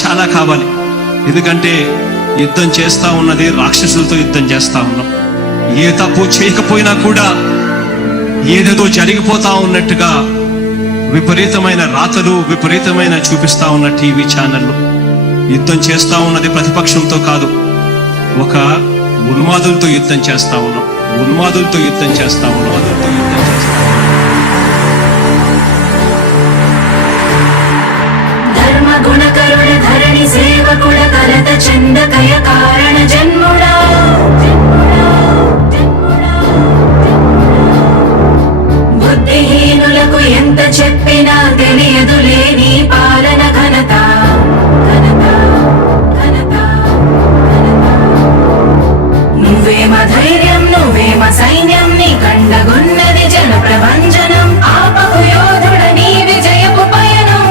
చాలా కావాలి. ఎందుకంటే యుద్ధం చేస్తా ఉన్నది రాక్షసులతో యుద్ధం చేస్తా ఉన్నాం. ఏ తప్పు చేయకపోయినా కూడా ఏదేదో జరిగిపోతా ఉన్నట్టుగా విపరీతమైన రాతలు, విపరీతమైన చూపిస్తా ఉన్న టీవీ ఛానళ్ళు. యుద్ధం చేస్తా ఉన్నది ప్రతిపక్షంతో కాదు, ఒక ఉన్మాదులతో యుద్ధం చేస్తా ఉన్నాం. ఉన్మాదులతో యుద్ధం చేస్తా ఉన్నాం. ధర్మ గుణకరుణ ధరణి సేవకుడ కలత చందకయ కారణ జన్ముడా బుద్ధిహీనులకు ఎంత చెప్పినా తెలియదులే నీ పాలన ఘనత. నువ్వేమ ధైర్యం, నువ్వేమ సైన్యం, నీ కండగున్నది జన ప్రభంజనం. ఆపకు యోధుడ నీ విజయపు పయనం.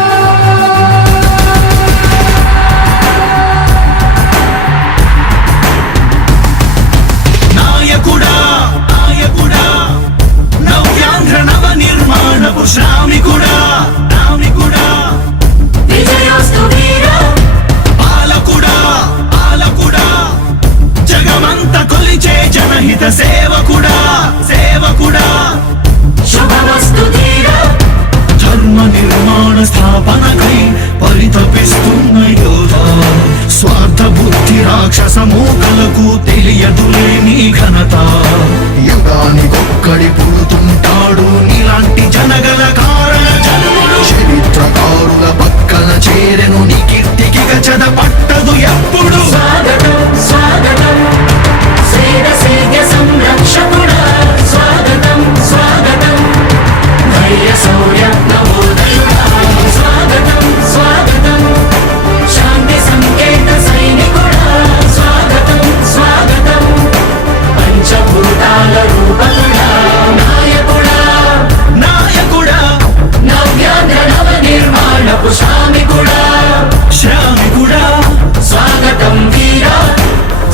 నాయకుడా నాయకుడా నవ్యాంధ్ర నవ నిర్మాణపు శ్రామికుడా రామికుడా విజయోస్తు వీరా పాలకుడా పాలకుడా జగమంత కొలిచే జనహిత సేవకుడా సేవకుడా శుభమస్తు ధీరా ధర్మ నిర్మాణ స్థాపనకై పరితపిస్తున్న యోధా. స్వార్థ బుద్ధి రాక్షస మూకలకు తెలియదులే నీ ఘనత. యుగానికొక్కడి పుడుతుంటాడు నీలాంటి జనగల కారణ జన్ముడు. చరిత్రకారుల పక్కన చేరెను నీ కీర్తికి గచద పట్టదు ఎప్పుడు. స్వాగతం స్వాగతం సేద సేద్య సంరక్షకుడా. స్వాగతం స్వాగతం ధైర్య శౌర్య నవోదయుడా. స్వాగతం స్వాగతం శాంతి సంకేత సైనికుడా. స్వాగతం స్వాగతం పంచభూతాల రూపకుడా. నాయకుడా నాయకుడా నవ్యాంధ్ర నవ నిర్మాణపు శ్రామికుడా. శ్రామికుడా స్వాగతం వీరా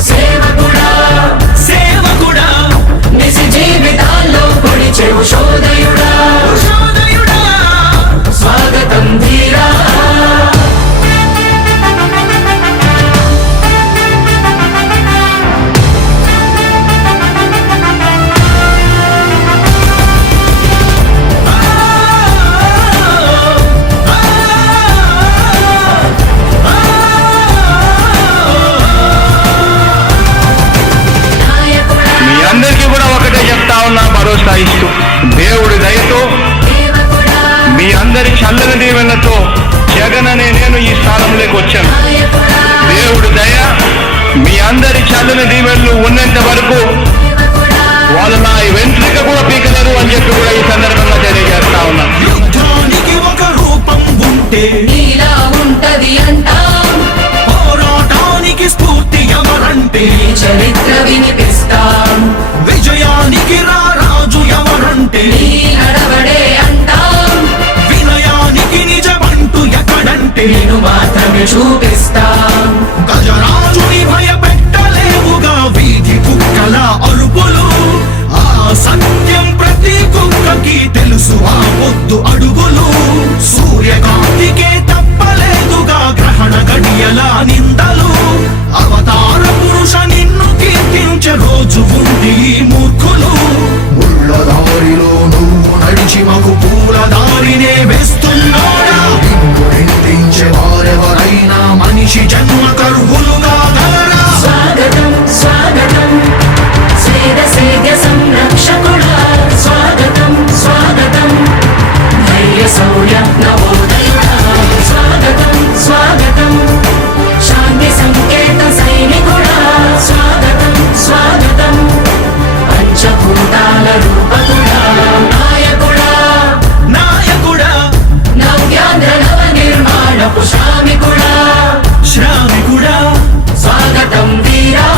సేవకుడా. సేవకుడా నిజ జీవితాల్లో పొడిచెవు శోధయుడా. శోధయుడా స్వాగతం ధీరా నాయకుడా మీ అందరికీ కూడా ఒకటే చెప్తా ఉన్నా, భరోసా ఇస్తూ దేవుడి దయతో సేవకుడా. మీ అందరి చల్లని దీవెనతో జగన్ అనే నేను ఈ స్థానంలోకి వచ్చాను. నాయకుడా దేవుడి దయ, మీ అందరి చల్లని దీవెనలు ఉన్నంత వరకు సేవకుడా. వాళ్ళు నా వెంట్రిక కూడా పీకలేరు అని చెప్పి కూడా ఈ సందర్భంగా తెలియజేస్తా ఉన్నా. యుద్ధానికి ఒక రూపం ఉంటే నీలా ఉంటది అంటాం. పోరాటానికి స్ఫూర్తి ఎవరంటే నీ చరిత్ర వినిపిస్తాం. విజయానికి రారాజు ఎవరంటే నీ నడవడే అంటాం. వినయానికి నిజమంటూ ఎక్కడంటే నేను మాత్రమే చూపిస్తాం. గజరాజుని భయపెట్టలేవుగా వీధి కుక్కల అరుపులు. ఆ సత్యం ప్రతి కుక్కకి తెలుసు, ఆ ముద్దు అడుగులు. సూర్యకాంతికే తప్పలేదుగా గ్రహణ గడియల నిందలు. అవతార పురుష నిన్ను కీర్తించే రోజు ఉంది ఈ మూర్ఖులు. ముళ్ళ దారిలో నువ్వు నడిచి మాకు పూల దారినే వేస్తున్నాడా నిన్ను నిందించే వారెవరైనా మనిషి జన్మ కర్హులుగా గలరా. స్వాగతం స్వాగతం సేద సేద్య సంరక్షకుడా. స్వాగతం స్వాగతం ధైర్య శౌర్య నవోదయుడా. స్వాగతం స్వాగతం శాంతి సంకేత సైనికుడా. స్వాగతం స్వాగతం పంచభూతాల రూపకుడా. నాయకుడా నాయకుడా నవ్యాంధ్ర నవ నిర్మాణపు శ్రామికుడా. శ్రామికుడా స్వాగతం వీరా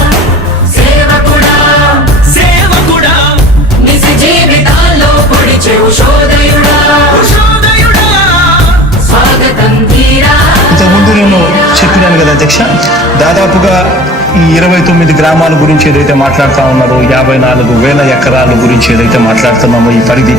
సేవకుడా. సేవకుడా నిజ జీవితాల్లో పొడిచెవు శోధయుడా. శోధయుడా స్వాగతం ధీరా ఇంతకుముందు నేను చెప్పినాను కదా అధ్యక్ష, దాదాపుగా ఈ 29 గ్రామాల గురించి ఏదైతే మాట్లాడుతా ఉన్నారో 54,000 ఎకరాల గురించి ఏదైతే మాట్లాడుతున్నామో ఈ పరిధి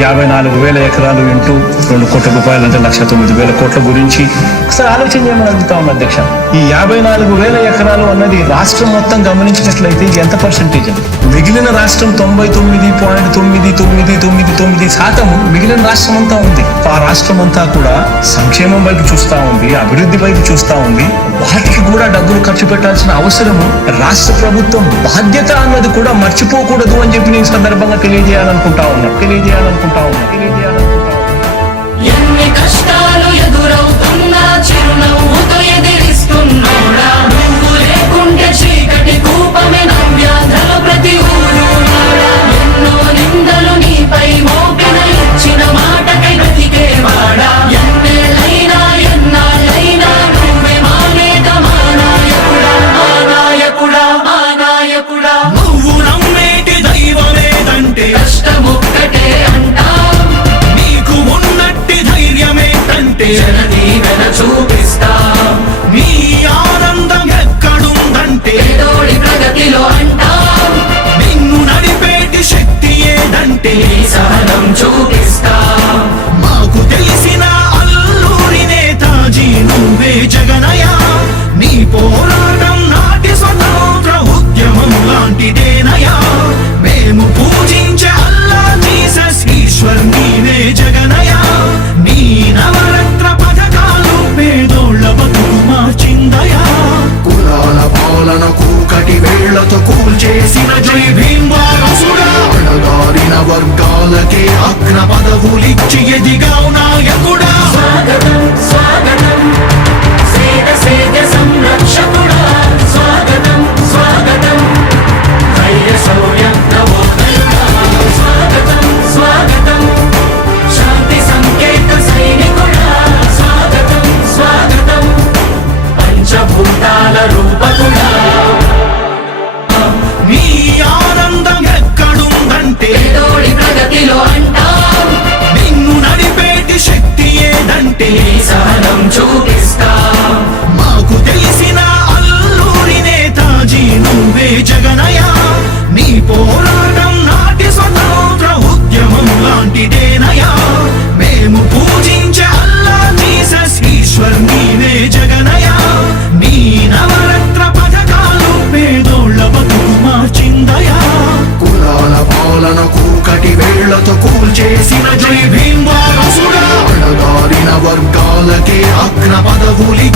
54,000 ఎకరాలు ఇంటూ 2 కోట్ల రూపాయలు అంటే 1,09,000 కోట్ల గురించి ఒకసారి ఆలోచన చేయమని అడుగుతా ఉన్నా అధ్యక్ష. ఈ 54,000 ఎకరాలు అన్నది రాష్ట్రం మొత్తం గమనించినట్లయితే ఎంత పర్సెంటేజ్ అండి? మిగిలిన రాష్ట్రం 99.999% మిగిలిన రాష్ట్రం అంతా ఉంది. ఆ రాష్ట్రం అంతా కూడా సంక్షేమం వైపు చూస్తా ఉంది, అభివృద్ధి వైపు చూస్తా ఉంది. వాటికి కూడా డబ్బులు ఖర్చు పెట్టాల్సిన అవసరము రాష్ట్ర ప్రభుత్వం బాధ్యత అన్నది కూడా మర్చిపోకూడదు అని చెప్పి నేను సందర్భంగా తెలియజేయాలనుకుంటా ఉన్నా. ఎన్ని కష్టాలు ఎదురవుతున్నా చిరునవ్వుతో ఎదిరిస్తున్నోడా నువ్వు లేకుంటే చీకటి కూపమే నవ్యాంధ్రలో ప్రతి ఊరు నాడా. ఎన్నో నిందలు నీపై మోపిన ఇచ్చిన మాటకై బ్రతికేవాడా. ఎన్నేళ్ళైనా ఎన్నాళ్ళైనా నువ్వే మా నేత మా నాయకుడా మా నాయకుడా మా నాయకుడా. నువ్వు నమ్మేటి దైవమేదంటే కష్టమొక్కటే అంటాం నీకు ఉన్నట్టి ధైర్యమేంటంటే జనదీవెన చూపిస్తాం నీ ఆనందం ఎక్కడుందంటే పేదోడి ప్రగతిలో అంటాం నిన్ను నడిపేటి శక్తి ఏదంటే నీ సహనం చూపిస్తాం. మాకు తెలిసిన అల్లూరి నేతాజీ నువ్వే జగనయ్య. నీ పోరాటం నాటి స్వతంత్ర ఉద్యమం లాంటిదేనయ్యా. మేము పూజించే అల్లా జీసస్ ఈశ్వర్ నీవే జగనయ్య. నీ నవరత్న పథకాలు పేదోళ్ళ బతుకు మార్చిందయా. కులాల పాలన కూకటి వేళ్లతో కూల్చేసిన జై భీమ్ వారసుడా అణగారిన వర్గాలకే అగ్ర పదవులిచ్చి ఎదిగావు నాయకుడా. స్వాగతం స్వాగతం సేద సేద సంరక్షకుడా. స్వాగతం స్వాగతం ధైర్య శౌర్య నవోదయుడా. స్వాగతం స్వాగతం శాంతి సంకేత సైనికుడా. స్వాగతం స్వాగతం పంచభూతాల రూపకుడా. నీ ఆనందం ఎక్కడుందంటే పేదోడి ప్రగతిలో అంటాం నిన్ను నడిపేటి శక్తి ఏదంటే నీ సహనం చూపిస్తాం. మాకు తెలిసిన అల్లూరి నేతాజీ నువ్వే జగనయ్య. నీ పోరాటం నాటి స్వతంత్ర ఉద్యమం లాంటిదేనయ్యా. మేము పూజించే అల్లా జీసస్ ఈశ్వర్ నీవే జగనయ్య. నీ నవరత్న పథకాలు పేదోళ్ళ బతుకు మార్చిందయా. కులాల పాలన కూకటి వేళ్లతో కూల్చేసిన జై భీమ్ వారసుడా అణగారిన వర్గాలకే అగ్ర పదవులి